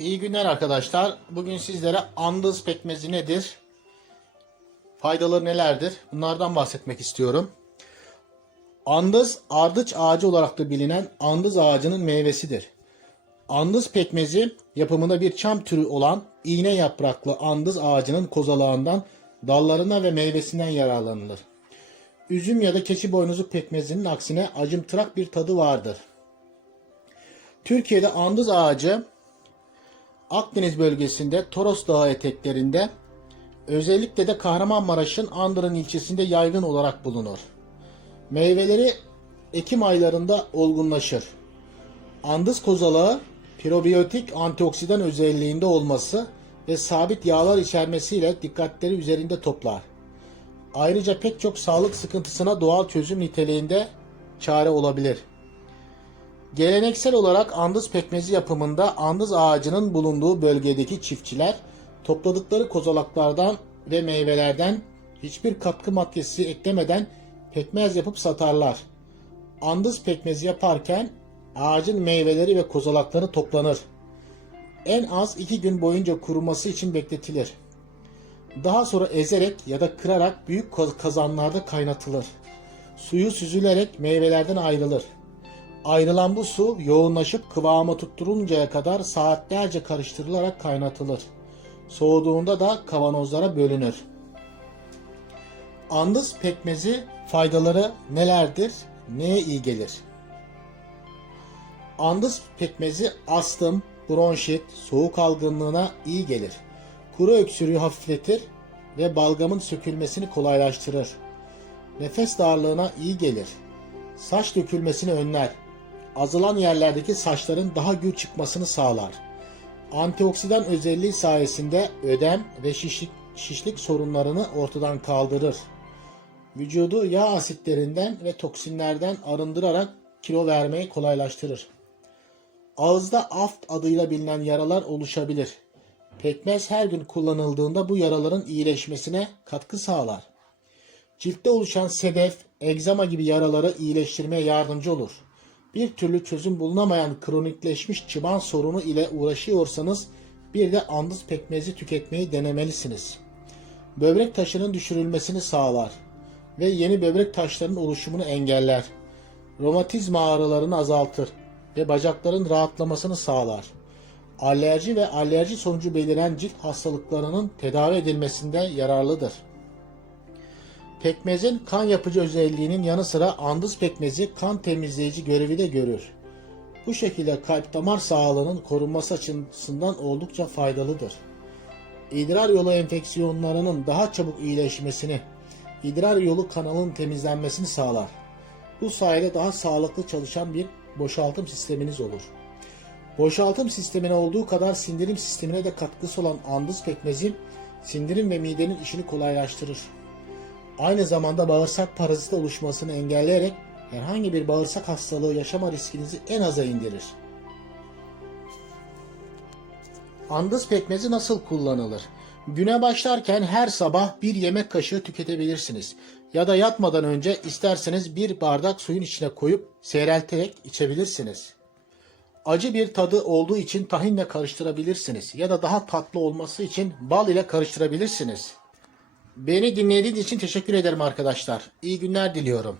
İyi günler arkadaşlar. Bugün sizlere andız pekmezi nedir? Faydaları nelerdir? Bunlardan bahsetmek istiyorum. Andız ardıç ağacı olarak da bilinen andız ağacının meyvesidir. Andız pekmezi yapımında bir çam türü olan iğne yapraklı andız ağacının kozalağından, dallarına ve meyvesinden yararlanılır. Üzüm ya da keçi boynuzu pekmezinin aksine acımtırak bir tadı vardır. Türkiye'de andız ağacı Akdeniz bölgesinde Toros Dağı eteklerinde özellikle de Kahramanmaraş'ın Andırın ilçesinde yaygın olarak bulunur. Meyveleri Ekim aylarında olgunlaşır. Andız kozalağı probiyotik antioksidan özelliğinde olması ve sabit yağlar içermesiyle dikkatleri üzerinde toplar. Ayrıca pek çok sağlık sıkıntısına doğal çözüm niteliğinde çare olabilir. Geleneksel olarak andız pekmezi yapımında andız ağacının bulunduğu bölgedeki çiftçiler topladıkları kozalaklardan ve meyvelerden hiçbir katkı maddesi eklemeden pekmez yapıp satarlar. Andız pekmezi yaparken ağacın meyveleri ve kozalakları toplanır. En az iki gün boyunca kuruması için bekletilir. Daha sonra ezerek ya da kırarak büyük kazanlarda kaynatılır. Suyu süzülerek meyvelerden ayrılır. Ayrılan bu su yoğunlaşıp kıvama tutturuncaya kadar saatlerce karıştırılarak kaynatılır. Soğuduğunda da kavanozlara bölünür. Andız pekmezi faydaları nelerdir? Neye iyi gelir? Andız pekmezi astım, bronşit, soğuk algınlığına iyi gelir. Kuru öksürüğü hafifletir ve balgamın sökülmesini kolaylaştırır. Nefes darlığına iyi gelir. Saç dökülmesini önler. Azalan yerlerdeki saçların daha gür çıkmasını sağlar. Antioksidan özelliği sayesinde ödem ve şişlik, şişlik sorunlarını ortadan kaldırır. Vücudu yağ asitlerinden ve toksinlerden arındırarak kilo vermeyi kolaylaştırır. Ağızda aft adıyla bilinen yaralar oluşabilir. Pekmez her gün kullanıldığında bu yaraların iyileşmesine katkı sağlar. Ciltte oluşan sedef, egzama gibi yaraları iyileştirmeye yardımcı olur. Bir türlü çözüm bulunamayan kronikleşmiş çıban sorunu ile uğraşıyorsanız bir de andız pekmezi tüketmeyi denemelisiniz. Böbrek taşının düşürülmesini sağlar ve yeni böbrek taşlarının oluşumunu engeller. Romatizma ağrılarını azaltır ve bacakların rahatlamasını sağlar. Alerji ve alerji sonucu beliren cilt hastalıklarının tedavi edilmesinde yararlıdır. Pekmezin kan yapıcı özelliğinin yanı sıra andız pekmezi kan temizleyici görevi de görür. Bu şekilde kalp damar sağlığının korunması açısından oldukça faydalıdır. İdrar yolu enfeksiyonlarının daha çabuk iyileşmesini, idrar yolu kanalının temizlenmesini sağlar. Bu sayede daha sağlıklı çalışan bir boşaltım sisteminiz olur. Boşaltım sistemine olduğu kadar sindirim sistemine de katkısı olan andız pekmezi sindirim ve midenin işini kolaylaştırır. Aynı zamanda bağırsak paraziti oluşmasını engelleyerek herhangi bir bağırsak hastalığı yaşama riskinizi en aza indirir. Andız pekmezi nasıl kullanılır? Güne başlarken her sabah bir yemek kaşığı tüketebilirsiniz. Ya da yatmadan önce isterseniz bir bardak suyun içine koyup seyrelterek içebilirsiniz. Acı bir tadı olduğu için tahinle karıştırabilirsiniz. Ya da daha tatlı olması için bal ile karıştırabilirsiniz. Beni dinlediğiniz için teşekkür ederim arkadaşlar. İyi günler diliyorum.